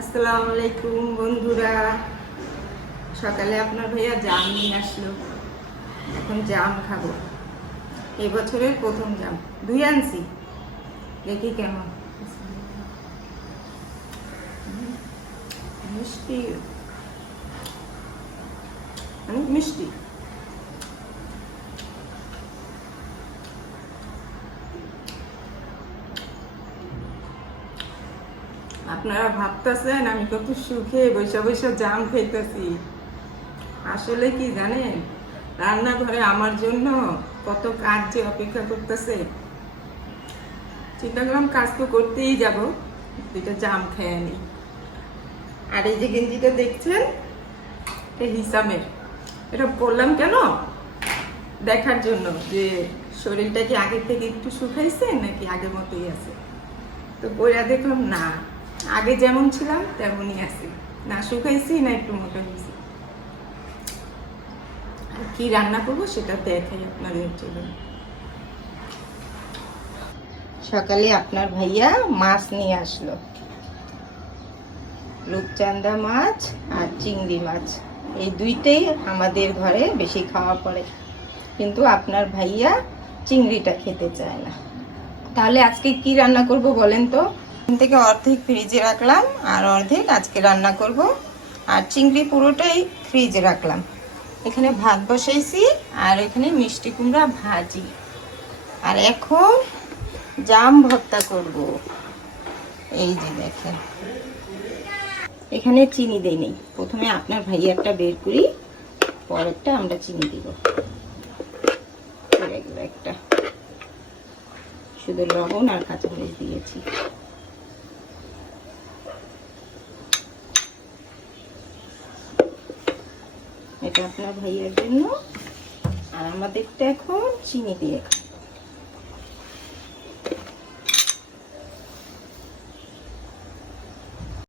আসসালামু আলাইকুম বন্ধুরা। সকালে আপনার ভাইয়া জাম নিয়ে আসলো, এখন জাম খাবো। এই বছরের প্রথম জাম 2 আনছি, দেখি কেমন মিষ্টি, অনেক মিষ্টি। আপনারা ভাবতেছেন আমি কত সুখে বৈশা বৈশা জাম খাইতেছি। আসলে কি জানেন, রান্নাঘরে আমার জন্য কত কাজ যে অপেক্ষা করতেছে। চিন্তা করলাম কাজ তো করতেই যাব, দুইটা জাম খেয়ে নিই। আর এই যে গেঞ্জিটা দেখছেন, এটা হিসামের। এটা পরলাম কেন, দেখার জন্য যে শরীরটা কি আগের থেকে একটু শুকাইছে নাকি আগের মতোই আছে। তো পরে দেখলাম না, আগে যেমন ছিলাম তেমনই আছি, না শুকাইছি না একটু মোটা হয়েছি। কি রান্না করবো সেটা দেখাই আপনাদের জন্য। সকালে আপনার ভাইয়া মাছ নিয়ে আসলো, রূপচাঁদা মাছ আর চিংড়ি মাছ। এই দুইটাই আমাদের ঘরে বেশি খাওয়া পড়ে, কিন্তু আপনার ভাইয়া চিংড়িটা খেতে চায় না। তাহলে আজকে কি রান্না করব বলেন তো। এখান থেকে অর্ধেক ফ্রিজে রাখলাম আর অর্ধেক আজকে রান্না করব। আর চিংড়ি পুরোটাই ফ্রিজে রাখলাম। এখানে ভাত বসাইছি আর এখানে মিষ্টি কুমড়া ভাজি। আর এখন জাম ভর্তা করব। এই যে দেখেন, এখানে চিনি দেই নেই। প্রথমে আপনার ভাইয়ারটা বের করি, পরেরটা আমরা চিনি দিব। একটা শুধু লবণ আর কাঁচামরিচ দিয়েছি। এটা আপনার ভাইয়ার জন্য, আর আমাদেরটা এখন চিনি দিয়ে খাবো।